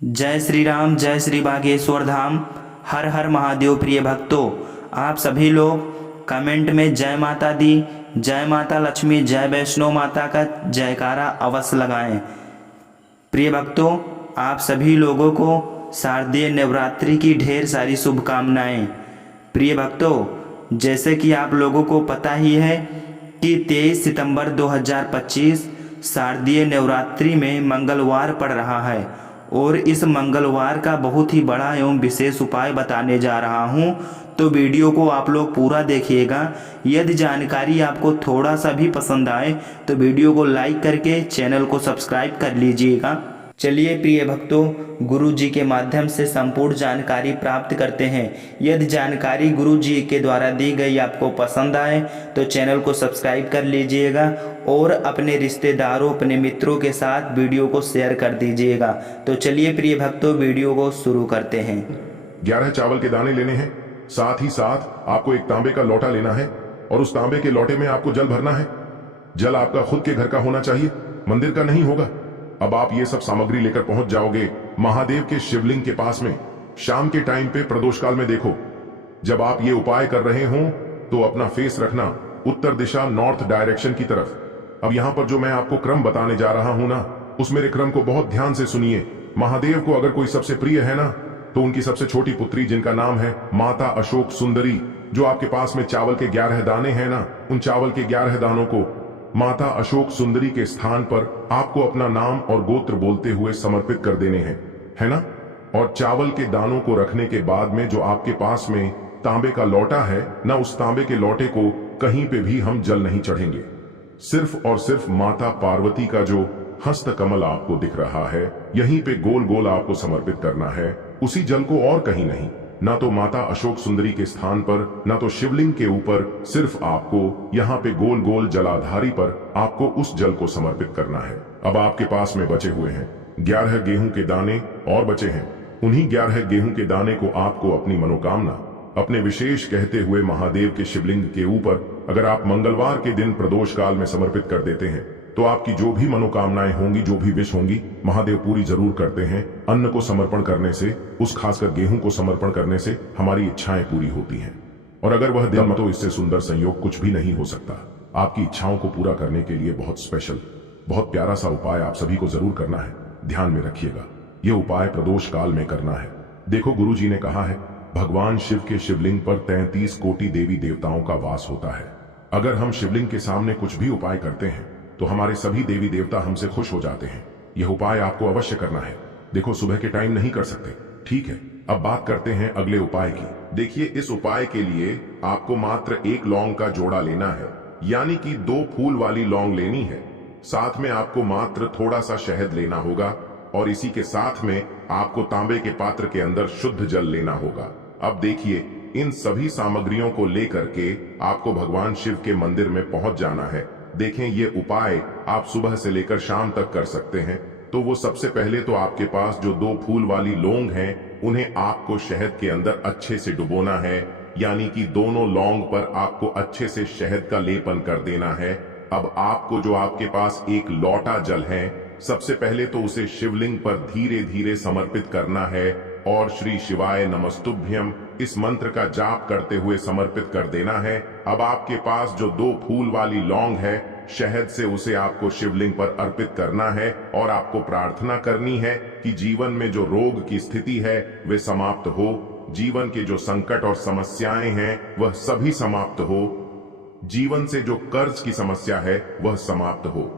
जय श्री राम, जय श्री बागेश्वर धाम। हर हर महादेव। प्रिय भक्तों, आप सभी लोग कमेंट में जय माता दी, जय माता लक्ष्मी, जय वैष्णो माता का जयकारा अवश्य लगाएं। प्रिय भक्तों, आप सभी लोगों को शारदीय नवरात्रि की ढेर सारी शुभकामनाएं। प्रिय भक्तों, जैसे कि आप लोगों को पता ही है कि 23 सितंबर 2025 शारदीय नवरात्रि में मंगलवार पड़ रहा है और इस मंगलवार का बहुत ही बड़ा एवं विशेष उपाय बताने जा रहा हूं, तो वीडियो को आप लोग पूरा देखिएगा। यदि जानकारी आपको थोड़ा सा भी पसंद आए तो वीडियो को लाइक करके चैनल को सब्सक्राइब कर लीजिएगा। चलिए प्रिय भक्तों, गुरु जी के माध्यम से संपूर्ण जानकारी प्राप्त करते हैं। यदि जानकारी गुरु जी के द्वारा दी गई आपको पसंद आए तो चैनल को सब्सक्राइब कर लीजिएगा और अपने रिश्तेदारों, अपने मित्रों के साथ वीडियो को शेयर कर दीजिएगा। तो चलिए प्रिय भक्तों, वीडियो को शुरू करते हैं। 11 चावल के दाने लेने हैं, साथ ही साथ आपको एक तांबे का लोटा लेना है और उस तांबे के लोटे में आपको जल भरना है। जल आपका खुद के घर का होना चाहिए, मंदिर का नहीं होगा। अब आप ये सब सामग्री लेकर पहुंच जाओगे महादेव के शिवलिंग के पास में। शाम के टाइम पे प्रदोष काल में देखो, जब आप ये उपाय कर रहे हो तो अपना फेस रखना उत्तर दिशा, नॉर्थ डायरेक्शन की तरफ। अब यहां पर जो मैं आपको क्रम बताने जा रहा हूं ना, उस मेरे क्रम को बहुत ध्यान से सुनिए। महादेव को अगर कोई सबसे प्रिय है ना, तो उनकी सबसे छोटी पुत्री जिनका नाम है माता अशोक सुंदरी, जो आपके पास में चावल के 11 दाने हैं ना, उन चावल के 11 दानों को माता अशोक सुंदरी के स्थान पर आपको अपना नाम और गोत्र बोलते हुए समर्पित कर देने हैं, है ना। और चावल के दानों को रखने के बाद में जो आपके पास में तांबे का लोटा है ना, उस तांबे के लोटे को कहीं पे भी हम जल नहीं चढ़ेंगे। सिर्फ और सिर्फ माता पार्वती का जो हस्त कमल आपको दिख रहा है, यहीं पे गोल गोल आपको समर्पित करना है, उसी जल को, और कहीं नहीं। ना तो माता अशोक सुंदरी के स्थान पर, ना तो शिवलिंग के ऊपर, सिर्फ आपको यहाँ पे गोल गोल जलाधारी पर आपको उस जल को समर्पित करना है। अब आपके पास में बचे हुए हैं 11 गेहूं के दाने और बचे हैं। उन्हीं 11 गेहूं के दाने को आपको अपनी मनोकामना, अपने विशेष कहते हुए महादेव के शिवलिंग के ऊपर अगर आप मंगलवार के दिन प्रदोष काल में समर्पित कर देते हैं तो आपकी जो भी मनोकामनाएं होंगी, जो भी विश होंगी, महादेव पूरी जरूर करते हैं। अन्न को समर्पण करने से, उस खासकर गेहूं को समर्पण करने से हमारी इच्छाएं पूरी होती हैं। और अगर वह दिन, तो इससे सुंदर संयोग कुछ भी नहीं हो सकता। आपकी इच्छाओं को पूरा करने के लिए बहुत स्पेशल, बहुत प्यारा सा उपाय आप सभी को जरूर करना है। ध्यान में रखिएगा, यह उपाय प्रदोष काल में करना है। देखो, गुरु जी ने कहा है भगवान शिव के शिवलिंग पर 33 कोटि देवी देवताओं का वास होता है। अगर हम शिवलिंग के सामने कुछ भी उपाय करते हैं तो हमारे सभी देवी देवता हमसे खुश हो जाते हैं। यह उपाय आपको अवश्य करना है। देखो, सुबह के टाइम नहीं कर सकते, ठीक है। अब बात करते हैं अगले उपाय की। देखिए, इस उपाय के लिए आपको मात्र 1 लौंग का जोड़ा लेना है, यानी कि 2 फूल वाली लौंग लेनी है। साथ में आपको मात्र थोड़ा सा शहद लेना होगा और इसी के साथ में आपको तांबे के पात्र के अंदर शुद्ध जल लेना होगा। अब देखिए, इन सभी सामग्रियों को लेकर के आपको भगवान शिव के मंदिर में पहुंच जाना है। देखें, ये उपाय आप सुबह से लेकर शाम तक कर सकते हैं। तो वो सबसे पहले तो आपके पास जो 2 फूल वाली लौंग हैं, उन्हें आपको शहद के अंदर अच्छे से डुबोना है, यानी कि दोनों लौंग पर आपको अच्छे से शहद का लेपन कर देना है। अब आपको जो आपके पास एक लोटा जल है, सबसे पहले तो उसे शिवलिंग पर धीरे धीरे समर्पित करना है और श्री शिवाय नमस्तुभ्यम इस मंत्र का जाप करते हुए समर्पित कर देना है। अब आपके पास जो 2 फूल वाली लौंग है, शहद से उसे आपको शिवलिंग पर अर्पित करना है और आपको प्रार्थना करनी है कि जीवन में जो रोग की स्थिति है वे समाप्त हो, जीवन के जो संकट और समस्याएं हैं वह सभी समाप्त हो, जीवन से जो कर्ज की समस्या है वह समाप्त हो।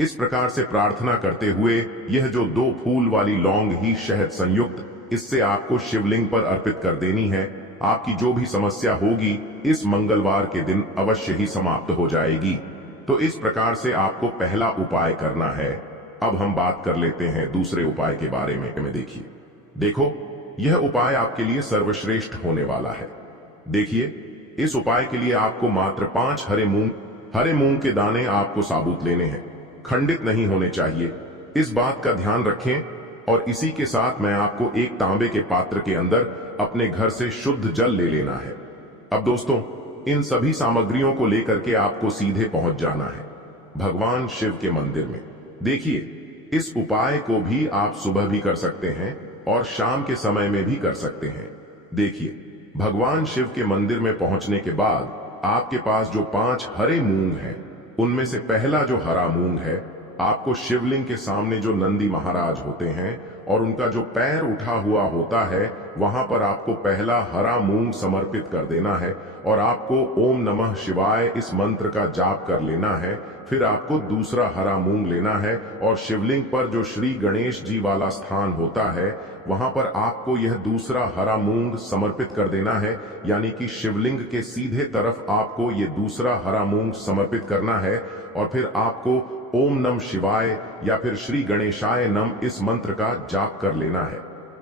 इस प्रकार से प्रार्थना करते हुए यह जो 2 फूल वाली लौंग ही शहद संयुक्त, इससे आपको शिवलिंग पर अर्पित कर देनी है। आपकी जो भी समस्या होगी इस मंगलवार के दिन अवश्य ही समाप्त हो जाएगी। तो इस प्रकार से आपको पहला उपाय करना है। अब हम बात कर लेते हैं दूसरे उपाय के बारे में। देखो, यह उपाय आपके लिए सर्वश्रेष्ठ होने वाला है। देखिए, इस उपाय के लिए आपको मात्र 5 हरे मूंग के दाने आपको साबुत लेने हैं, खंडित नहीं होने चाहिए। इस बात का ध्यान रखें। और इसी के साथ मैं आपको एक तांबे के पात्र के अंदर अपने घर से शुद्ध जल ले लेना है। अब दोस्तों, इन सभी सामग्रियों को लेकर के आपको सीधे पहुंच जाना है भगवान शिव के मंदिर में। देखिए, इस उपाय को भी आप सुबह भी कर सकते हैं और शाम के समय में भी कर सकते हैं। देखिए, भगवान शिव के मंदिर में पहुंचने के बाद आपके पास जो 5 हरे मूंग हैं, उनमें से पहला जो हरा मूंग है, आपको शिवलिंग के सामने जो नंदी महाराज होते हैं और उनका जो पैर उठा हुआ होता है, वहां पर आपको पहला हरा मूंग समर्पित कर देना है और आपको ओम नमः शिवाय इस मंत्र का जाप कर लेना है। फिर आपको दूसरा हरा मूंग लेना है और शिवलिंग पर जो श्री गणेश जी वाला स्थान होता है, वहां पर आपको यह दूसरा हरा मूंग समर्पित कर देना है, यानी कि शिवलिंग के सीधे तरफ आपको ये दूसरा हरा मूंग समर्पित करना है और फिर आपको ओम नमः शिवाय या फिर श्री गणेशाय नम इस मंत्र का जाप कर लेना है।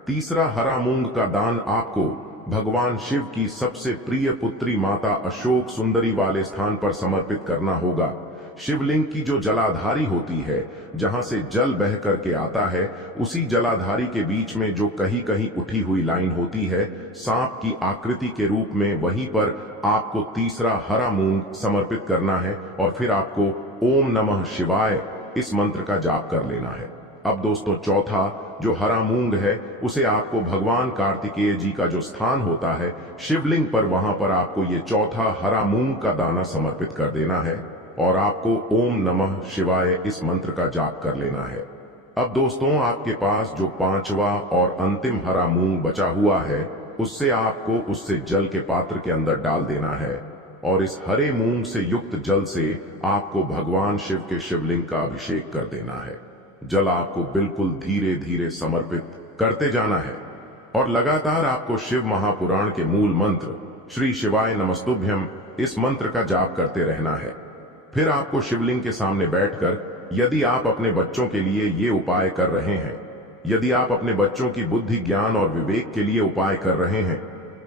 तीसरा हरा मूंग का दान आपको भगवान शिव की सबसे प्रिय पुत्री माता अशोक सुंदरी वाले स्थान पर समर्पित करना होगा। शिवलिंग की जो जलाधारी होती है, जहां से जल बह करके आता है, उसी जलाधारी के बीच में जो कहीं कहीं उठी हुई लाइन होती है सांप की आकृति के रूप में, वहीं पर आपको तीसरा हरा मूंग समर्पित करना है और फिर आपको ओम नमः शिवाय इस मंत्र का जाप कर लेना है। अब दोस्तों, चौथा जो हरा मूंग है, उसे आपको भगवान कार्तिकेय जी का जो स्थान होता है शिवलिंग पर, वहां पर आपको ये चौथा हरा मूंग का दाना समर्पित कर देना है और आपको ओम नमः शिवाय इस मंत्र का जाप कर लेना है। अब दोस्तों, आपके पास जो 5वां और अंतिम हरा मूंग बचा हुआ है, उससे आपको उससे जल के पात्र के अंदर डाल देना है और इस हरे मूंग से युक्त जल से आपको भगवान शिव के शिवलिंग का अभिषेक कर देना है। जल आपको बिल्कुल धीरे धीरे समर्पित करते जाना है और लगातार आपको शिव महापुराण के मूल मंत्र श्री शिवाय नमस्तुभ्यम इस मंत्र का जाप करते रहना है। फिर आपको शिवलिंग के सामने बैठकर, यदि आप अपने बच्चों के लिए ये उपाय कर रहे हैं, यदि आप अपने बच्चों की बुद्धि ज्ञान और विवेक के लिए उपाय कर रहे हैं,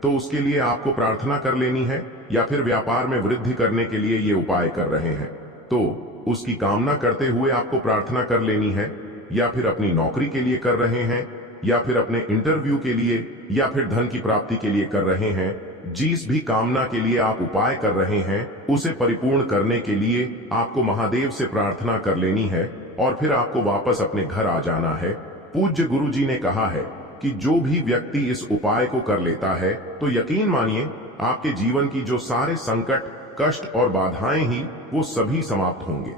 तो उसके लिए आपको प्रार्थना कर लेनी है, या फिर व्यापार में वृद्धि करने के लिए ये उपाय कर रहे हैं तो उसकी कामना करते हुए आपको प्रार्थना कर लेनी है, या फिर अपनी नौकरी के लिए कर रहे हैं, या फिर अपने इंटरव्यू के लिए, या फिर धन की प्राप्ति के लिए कर रहे हैं। जिस भी कामना के लिए आप उपाय कर रहे हैं, उसे परिपूर्ण करने के लिए आपको महादेव से प्रार्थना कर लेनी है और फिर आपको वापस अपने घर आ जाना है। पूज्य गुरु जी ने कहा है कि जो भी व्यक्ति इस उपाय को कर लेता है, तो यकीन मानिए आपके जीवन की जो सारे संकट, कष्ट और बाधाएं ही, वो सभी समाप्त होंगे।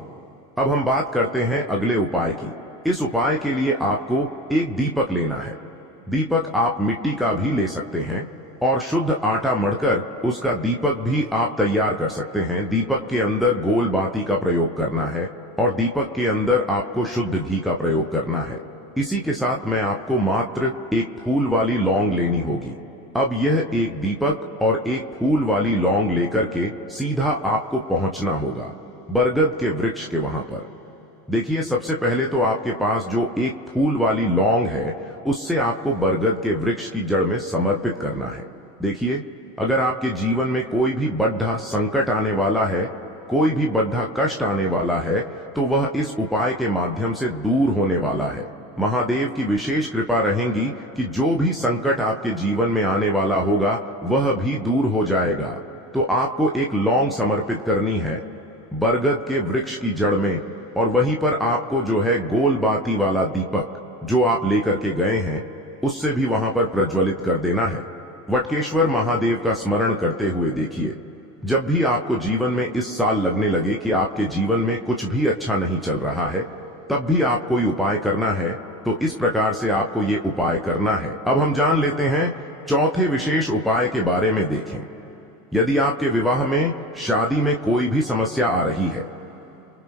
अब हम बात करते हैं अगले उपाय की। इस उपाय के लिए आपको एक दीपक लेना है। दीपक आप मिट्टी का भी ले सकते हैं और शुद्ध आटा मढ़कर उसका दीपक भी आप तैयार कर सकते हैं। दीपक के अंदर गोल बाती का प्रयोग करना है और दीपक के अंदर आपको शुद्ध घी का प्रयोग करना है। इसी के साथ में आपको मात्र एक फूल वाली लौंग लेनी होगी। अब यह एक दीपक और एक फूल वाली लौंग लेकर के सीधा आपको पहुंचना होगा बरगद के वृक्ष के वहां पर। देखिए, सबसे पहले तो आपके पास जो एक फूल वाली लौंग है, उससे आपको बरगद के वृक्ष की जड़ में समर्पित करना है। देखिए, अगर आपके जीवन में कोई भी बड़ा संकट आने वाला है, कोई भी बड़ा कष्ट आने वाला है, तो वह इस उपाय के माध्यम से दूर होने वाला है। महादेव की विशेष कृपा रहेगी कि जो भी संकट आपके जीवन में आने वाला होगा, वह भी दूर हो जाएगा। तो आपको एक लौंग समर्पित करनी है बरगद के वृक्ष की जड़ में, और वहीं पर आपको जो है गोल बाती वाला दीपक जो आप लेकर के गए हैं, उससे भी वहां पर प्रज्वलित कर देना है। वटकेश्वर महादेव का स्मरण करते हुए देखिए, जब भी आपको जीवन में इस साल लगने लगे कि आपके जीवन में कुछ भी अच्छा नहीं चल रहा है, तब भी आपको कोई उपाय करना है, तो इस प्रकार से आपको ये उपाय करना है। अब हम जान लेते हैं चौथे विशेष उपाय के बारे में। देखें, यदि आपके विवाह में, शादी में कोई भी समस्या आ रही है,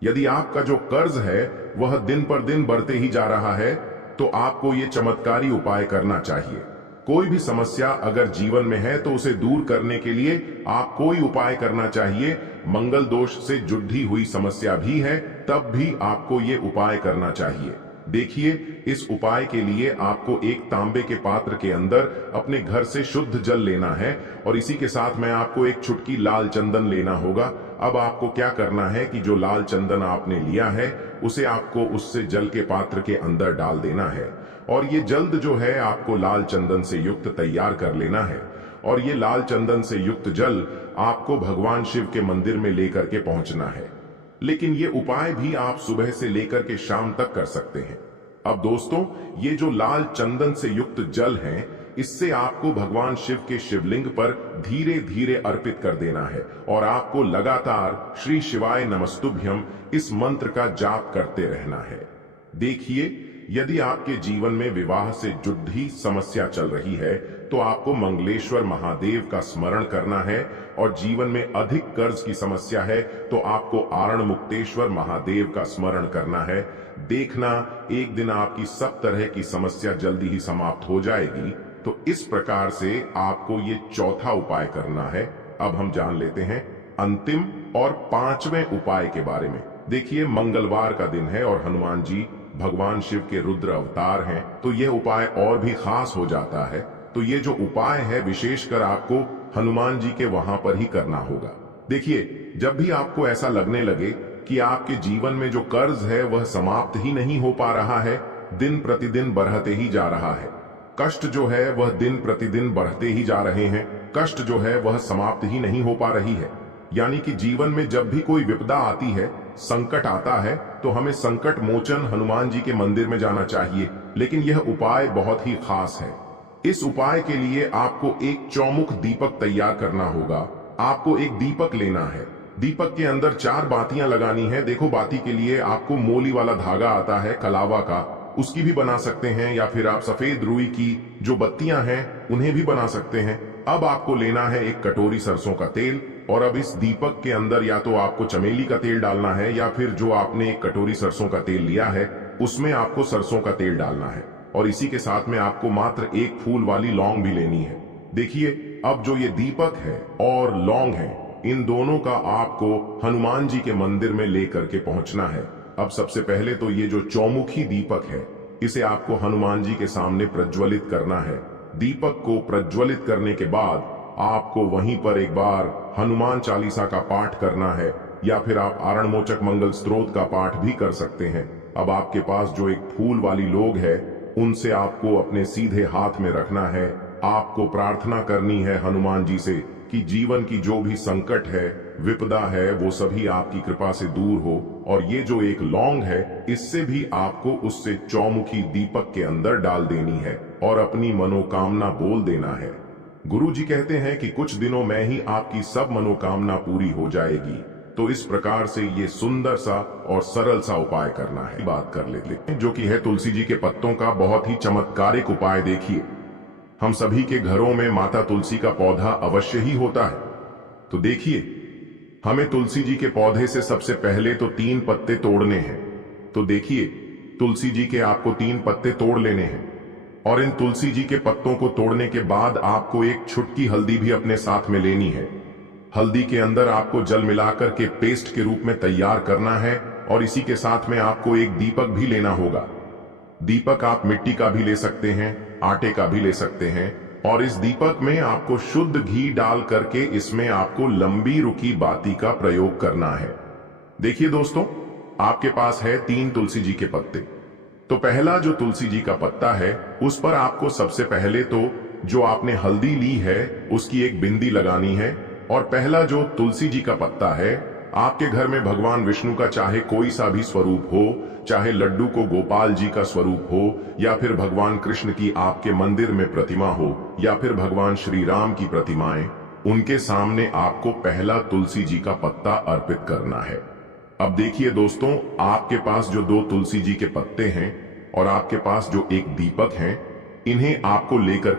यदि आपका जो कर्ज है वह दिन पर दिन बढ़ते ही जा रहा है, तो आपको ये चमत्कारी उपाय करना चाहिए। कोई भी समस्या अगर जीवन में है तो उसे दूर करने के लिए आप कोई उपाय करना चाहिए। मंगल दोष से जुड़ी हुई समस्या भी है, तब भी आपको ये उपाय करना चाहिए। देखिए, इस उपाय के लिए आपको एक तांबे के पात्र के अंदर अपने घर से शुद्ध जल लेना है और इसी के साथ में आपको एक चुटकी लाल चंदन लेना होगा। अब आपको क्या करना है कि जो लाल चंदन आपने लिया है, उसे आपको उससे जल के पात्र के अंदर डाल देना है और ये जल्द जो है आपको लाल चंदन से युक्त तैयार कर लेना है। और ये लाल चंदन से युक्त जल आपको भगवान शिव के मंदिर में लेकर के पहुंचना है। लेकिन ये उपाय भी आप सुबह से लेकर के शाम तक कर सकते हैं। अब दोस्तों, ये जो लाल चंदन से युक्त जल है, इससे आपको भगवान शिव के शिवलिंग पर धीरे धीरे अर्पित कर देना है और आपको लगातार श्री शिवाय नमस्तुभ्यम इस मंत्र का जाप करते रहना है। देखिए, यदि आपके जीवन में विवाह से जुड़ी समस्या चल रही है तो आपको मंगलेश्वर महादेव का स्मरण करना है, और जीवन में अधिक कर्ज की समस्या है तो आपको आरण मुक्तेश्वर महादेव का स्मरण करना है। देखना, एक दिन आपकी सब तरह की समस्या जल्दी ही समाप्त हो जाएगी। तो इस प्रकार से आपको ये चौथा उपाय करना है। अब हम जान लेते हैं अंतिम और पांचवें उपाय के बारे में। देखिए, मंगलवार का दिन है और हनुमान जी भगवान शिव के रुद्र अवतार हैं, तो यह उपाय और भी खास हो जाता है। तो ये जो उपाय है, विशेषकर आपको हनुमान जी के वहां पर ही करना होगा। देखिए, जब भी आपको ऐसा लगने लगे कि आपके जीवन में जो कर्ज है वह समाप्त ही नहीं हो पा रहा है, दिन प्रतिदिन बढ़ते ही जा रहा है, कष्ट जो है वह दिन प्रतिदिन बढ़ते ही जा रहे हैं, कष्ट जो है वह समाप्त ही नहीं हो पा रही है, यानी कि जीवन में जब भी कोई विपदा आती है, संकट आता है, तो हमें संकट मोचन हनुमान जी के मंदिर में जाना चाहिए। लेकिन यह उपाय बहुत ही खास है। इस उपाय के लिए आपको एक चौमुख दीपक तैयार करना होगा। आपको एक दीपक लेना है, दीपक के अंदर 4 बातियां लगानी है। देखो, बाती के लिए आपको मोली वाला धागा आता है कलावा का, उसकी भी बना सकते हैं, या फिर आप सफेद रुई की जो बत्तियां हैं उन्हें भी बना सकते हैं। अब आपको लेना है एक कटोरी सरसों का तेल, और अब इस दीपक के अंदर या तो आपको चमेली का तेल डालना है, या फिर जो आपने एक कटोरी सरसों का तेल लिया है उसमें आपको सरसों का तेल डालना है, और इसी के साथ में आपको मात्र एक फूल वाली लौंग भी लेनी है। देखिए, अब जो ये दीपक है और लौंग है, इन दोनों का आपको हनुमान जी के मंदिर में लेकर के पहुंचना है। अब सबसे पहले तो ये जो चौमुखी दीपक है, इसे आपको हनुमान जी के सामने प्रज्वलित करना है। दीपक को प्रज्वलित करने के बाद आपको वहीं पर एक बार हनुमान चालीसा का पाठ करना है, या फिर आप आरणमोचक मंगल स्तोत्र का पाठ भी कर सकते हैं। अब आपके पास जो एक फूल वाली लोग है, उनसे आपको अपने सीधे हाथ में रखना है। आपको प्रार्थना करनी है हनुमान जी से कि जीवन की जो भी संकट है, विपदा है, वो सभी आपकी कृपा से दूर हो। और ये जो एक लौंग है, इससे भी आपको उससे चौमुखी दीपक के अंदर डाल देनी है और अपनी मनोकामना बोल देना है। गुरु जी कहते हैं कि कुछ दिनों में ही आपकी सब मनोकामना पूरी हो जाएगी। तो इस प्रकार से ये सुंदर सा और सरल सा उपाय करना है। बात कर लेते हैं जो कि है तुलसी जी के पत्तों का बहुत ही चमत्कारिक उपाय। देखिए, हम सभी के घरों में माता तुलसी का पौधा अवश्य ही होता है। तो देखिए, हमें तुलसी जी के पौधे से सबसे पहले तो 3 पत्ते तोड़ने हैं। तो देखिए, तुलसी जी के आपको 3 पत्ते तोड़ लेने हैं, और इन तुलसी जी के पत्तों को तोड़ने के बाद आपको एक छुटकी हल्दी भी अपने साथ में लेनी है। हल्दी के अंदर आपको जल मिलाकर के पेस्ट के रूप में तैयार करना है, और इसी के साथ में आपको एक दीपक भी लेना होगा। दीपक आप मिट्टी का भी ले सकते हैं, आटे का भी ले सकते हैं, और इस दीपक में आपको शुद्ध घी डाल करके इसमें आपको लंबी रुकी बाती का प्रयोग करना है। देखिए दोस्तों, आपके पास है 3 तुलसी जी के पत्ते। तो पहला जो तुलसी जी का पत्ता है, उस पर आपको सबसे पहले तो जो आपने हल्दी ली है उसकी एक बिंदी लगानी है। और पहला जो तुलसी जी का पत्ता है, आपके घर में भगवान विष्णु का चाहे कोई सा भी स्वरूप हो, चाहे लड्डू को गोपाल जी का स्वरूप हो, या फिर भगवान कृष्ण की आपके मंदिर में प्रतिमा हो, या फिर भगवान श्री राम की प्रतिमाएं, उनके सामने आपको पहला तुलसी जी का पत्ता अर्पित करना है। अब देखिए दोस्तों, आपके पास जो 2 तुलसी जी के पत्ते हैं और आपके पास जो एक दीपक है, इन्हें आपको लेकर